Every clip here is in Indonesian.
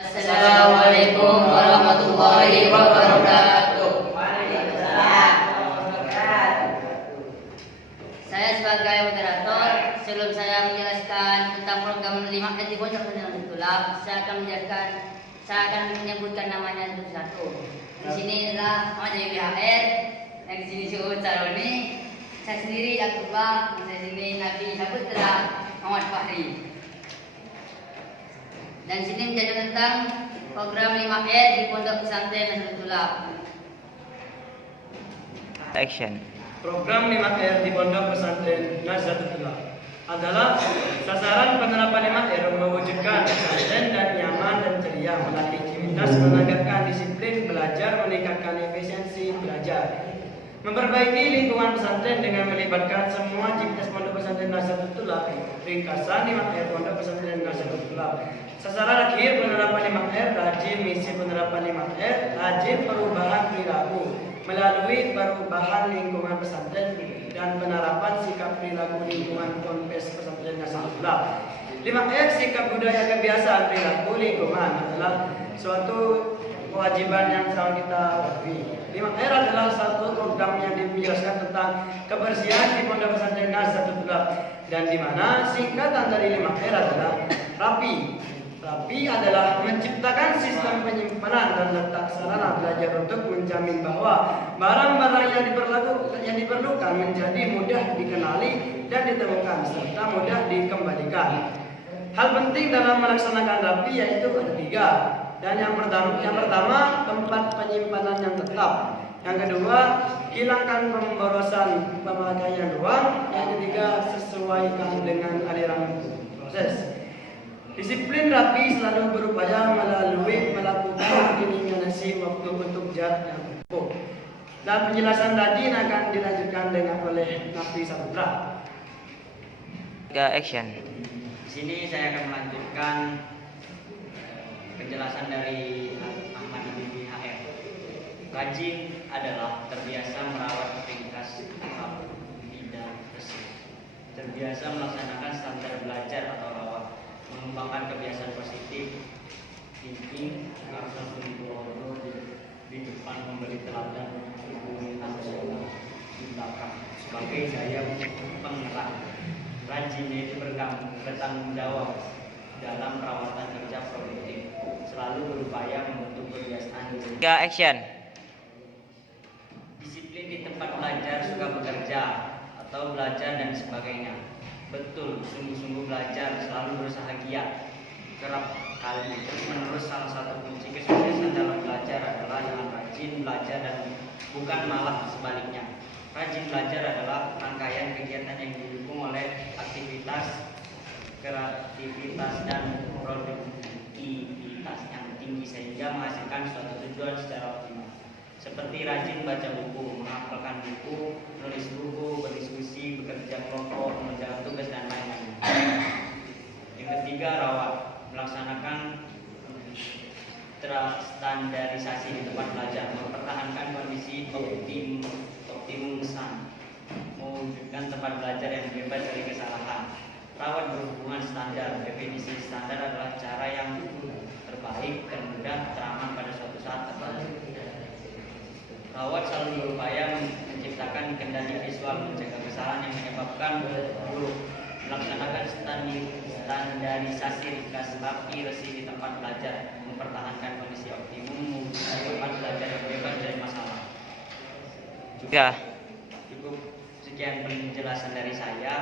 Assalamualaikum warahmatullahi wabarakatuh. Saya sebagai moderator, sebelum saya menjelaskan tentang program 5R di Pondok Pesantren Tulab, saya akan menyebutkan namanya satu-satu. Di sini adalah Muhammad BHR, yang di sini Syuhud Saroni, saya sendiri Abdullah, saya sini Nabi Saputra Muhammad Fahri. Dan sini menjadi tentang program 5R di Pondok Pesantren Tulab. Action. Program 5R di Pondok Pesantren Nazatul Tulab adalah sasaran penerapan 5R mewujudkan pesantren dan nyaman dan ceria, melatih aktivitas, menegakkan disiplin belajar, meningkatkan efisiensi belajar, memperbaiki lingkungan pesantren dengan melibatkan semua aktivitas Pondok Pesantren Nazatul Tulab. Ringkasan 5R Pondok Pesantren Nazatul Tulab. Sasaran akhir penerapan 5R, rajin misi penerapan 5R, rajin perubahan perilaku melalui perubahan lingkungan pesantren dan penerapan sikap perilaku lingkungan Ponpes Pesantren Nazatul Tulab. 5R sikap budaya kebiasaan perilaku lingkungan adalah suatu kewajiban yang selalu kita lalui. 5R adalah satu program yang menjelaskan tentang kebersihan di Pondok Pesantren Nazatul Tulab, dan di mana singkatan dari 5R adalah rapi. Rapi adalah menciptakan sistem penyimpanan dan letak sarana belajar untuk menjamin bahwa barang-barang yang diperlukan menjadi mudah dikenali dan ditemukan serta mudah dikembalikan. Hal penting dalam melaksanakan rapi yaitu ada tiga. Dan yang pertama tempat penyimpanan yang tetap. Yang kedua, hilangkan pemborosan pemakaian ruang. Yang ketiga, sesuaikan dengan aliran proses. Disiplin rapi selalu berupaya melakukan eliminasi waktu untuk jarak yang cukup. Dan penjelasan tadi akan dilanjutkan oleh Nabi Saputra. Action. Di sini saya akan melanjutkan penjelasan dari Ahmad Nabi BHR. Rajin adalah terbiasa merawat ringkas bidang bersih, terbiasa melaksanakan standar belajar atau rawat, mengembangkan kebiasaan positif, thinking, langsung di depan memberi teladan, hubungi nasional di belakang sebagai daya penggerak. Rajin itu bertanggung jawab dalam perawatan kerja produktif, selalu berupaya membentuk kebiasaan diri. Action. Disiplin di tempat belajar, suka bekerja atau belajar dan sebagainya. Betul, sungguh-sungguh belajar, selalu berusaha giat, kerap kali terus menerus. Salah satu kunci kesuksesan dalam belajar adalah dengan rajin belajar dan bukan malah sebaliknya. Rajin belajar adalah rangkaian kegiatan yang didukung oleh aktivitas, kreativitas dan produktivitas yang tinggi sehingga menghasilkan suatu tujuan secara optimal. Seperti rajin baca buku, menghafalkan buku, menulis buku, berdiskusi, bekerja kelompok, mengerjakan tugas dan lain-lain. Yang ketiga, rawat, melaksanakan standarisasi di tempat belajar, mempertahankan kondisi optimusan, mewujudkan tempat belajar yang bebas dari kesalahan. Rawat berhubungan standar. Definisi standar adalah cara yang terbaik dan mudah teraman pada suatu saat tertentu. Rawat selalu berupaya menciptakan kendali visual, mencegah kesalahan yang menyebabkan buruk, melaksanakan standarisasi ringkas, rapi, resmi di tempat belajar, mempertahankan kondisi optimum, mewujudkan tempat belajar yang bebas dari masalah. Cukup sekian penjelasan dari saya.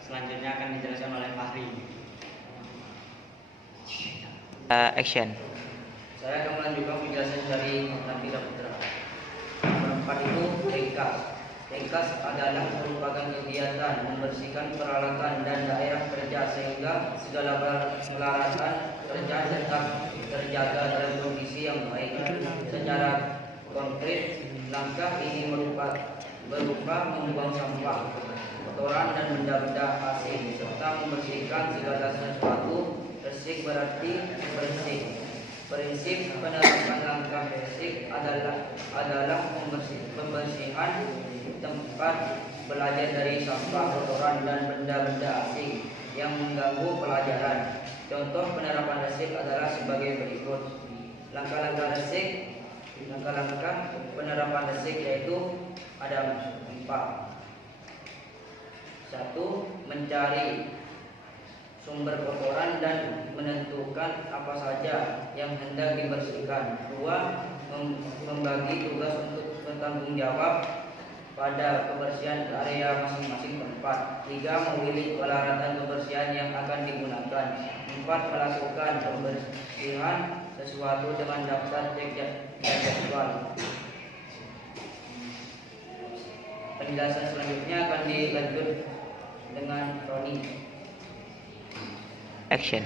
Selanjutnya akan dijelaskan oleh Fahri. Action. Saya akan melanjutkan penjelasan dari Nabi Saputra. Keempat itu ringkas. Ringkas adalah merupakan kegiatan membersihkan peralatan dan daerah kerja sehingga segala peralatan kerja tetap terjaga dalam kondisi yang baik. Secara konkret, langkah ini berupa membuang sampah, kotoran dan benda-benda asing serta membersihkan segala sesuatu. Bersih berarti bersih. Prinsip penerapan langkah bersih adalah pembersihan tempat belajar dari sampah, kotoran dan benda-benda asing yang mengganggu pelajaran. Contoh penerapan bersih adalah sebagai berikut. Langkah-langkah resik, langkah-langkah penerapan resik yaitu ada 4. 1. Mencari sumber kotoran dan menentukan apa saja yang hendak dibersihkan. 2. Membagi tugas untuk bertanggung jawab pada kebersihan area masing-masing tempat. 3. Memilih peralatan kebersihan yang akan digunakan. 4. Melakukan pembersihan sesuatu dengan daftar cek jadwal. Penjelasan selanjutnya akan dilanjut dengan Roni. Action.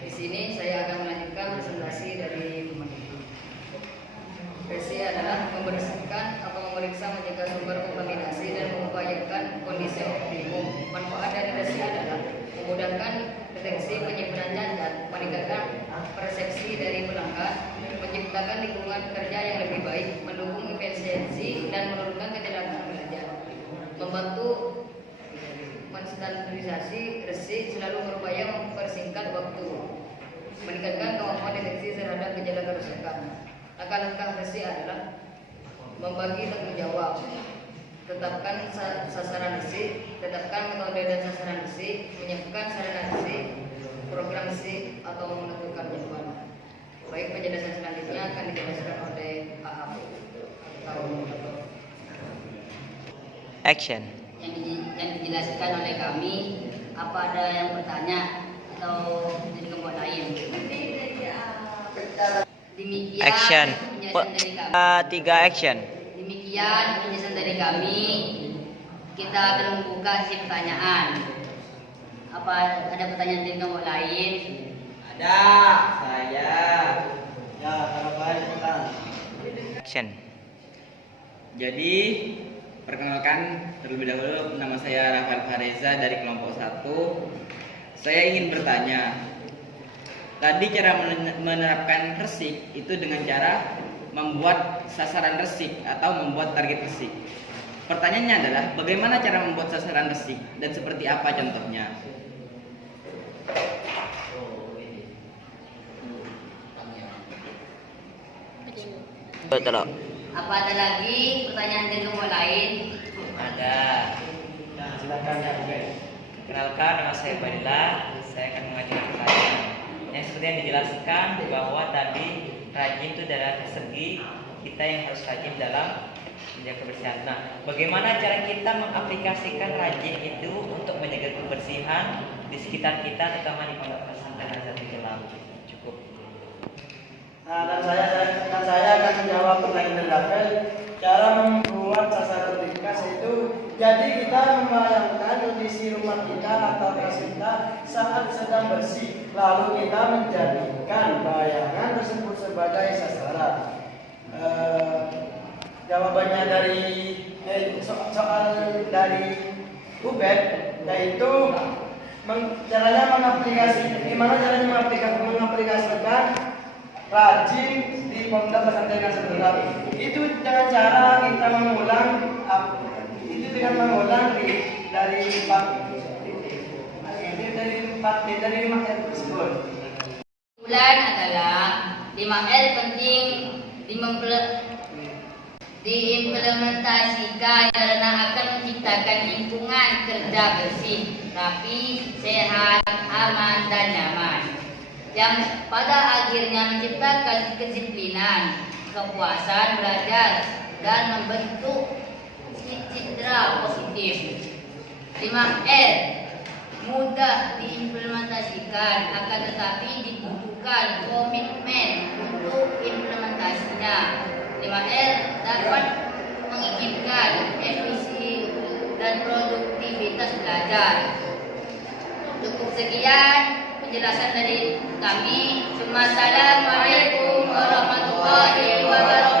Di sini saya akan melanjutkan presentasi dari teman itu. Versi adalah membersihkan atau memeriksa mencegah sumber kontaminasi dan mengupayakan kondisi optimum. Manfaat dari resi adalah memudahkan deteksi penyimpanan cacat, meningkatkan persepsi dari pelanggan, menciptakan lingkungan kerja yang lebih baik, mendukung efisiensi dan menurunkan kecelakaan belajar, membantu menstandarisasi resi, selalu berupaya mempersingkat waktu, meningkatkan kemampuan deteksi terhadap gejala kerusakan. Langkah-langkah resi adalah membagi tanggung jawab, tetapkan sasaran resi, tetapkan metode dan sasaran resi, menyiapkan sarana resi, program resi, atau menentukan jadwal. Baik, penjelasan selanjutnya akan dijelaskan oleh AA. Action. Yang dijelaskan oleh kami. Apa ada yang bertanya atau dari kelompok lain? Demikian Action. penjelasan dari kami. 3 action. Demikian penjelasan dari kami. Kita akan membuka sesi pertanyaan. Apa ada pertanyaan dari kelompok lain? Ada, saya. Ya, harapan kita. Action. Jadi, perkenalkan terlebih dahulu, nama saya Rafael Fareza dari kelompok 1. Saya ingin bertanya, tadi cara menerapkan resik itu dengan cara membuat sasaran resik atau membuat target resik. Pertanyaannya adalah, bagaimana cara membuat sasaran resik dan seperti apa contohnya? Betul. Apa ada lagi pertanyaan dari kelompok lain? Ada. Ya, silakan ya, oke. Kenalkan, nama saya Badila. Saya akan mengajukan pertanyaan. Yang seperti yang dijelaskan bahwa tadi rajin itu dari segi kita yang harus rajin dalam menjaga kebersihan. Nah, bagaimana cara kita mengaplikasikan rajin itu untuk menjaga kebersihan di sekitar kita, terutama di pondok pesantren Nazatul Ilham? Cukup. Nah, dan saya akan menjawab pertanyaan dari Rafael. Cara membuat sasaran ringkas itu, jadi kita membayangkan kondisi rumah kita atau kelas kita saat sedang bersih, lalu kita menjadikan bayangan tersebut sebagai sasaran. Jawabannya dari soal dari Ubed, yaitu gimana caranya mengaplikasikan rajin di pondok pesantren sebentar. Itu dengan cara kita mengulang dari 5 ayat tersebut. Kesimpulan adalah 5L penting diimplementasikan karena akan menciptakan lingkungan kerja bersih, rapi, sehat, aman, dan nyaman, yang pada akhirnya menciptakan kedisiplinan, kepuasan belajar, dan membentuk citra positif. 5R mudah diimplementasikan, akan tetapi dibutuhkan komitmen untuk implementasinya. 5R dapat menginginkan efisi dan produktivitas belajar. Cukup sekian penjelasan dari kami. Wassalamualaikum warahmatullahi wabarakatuh.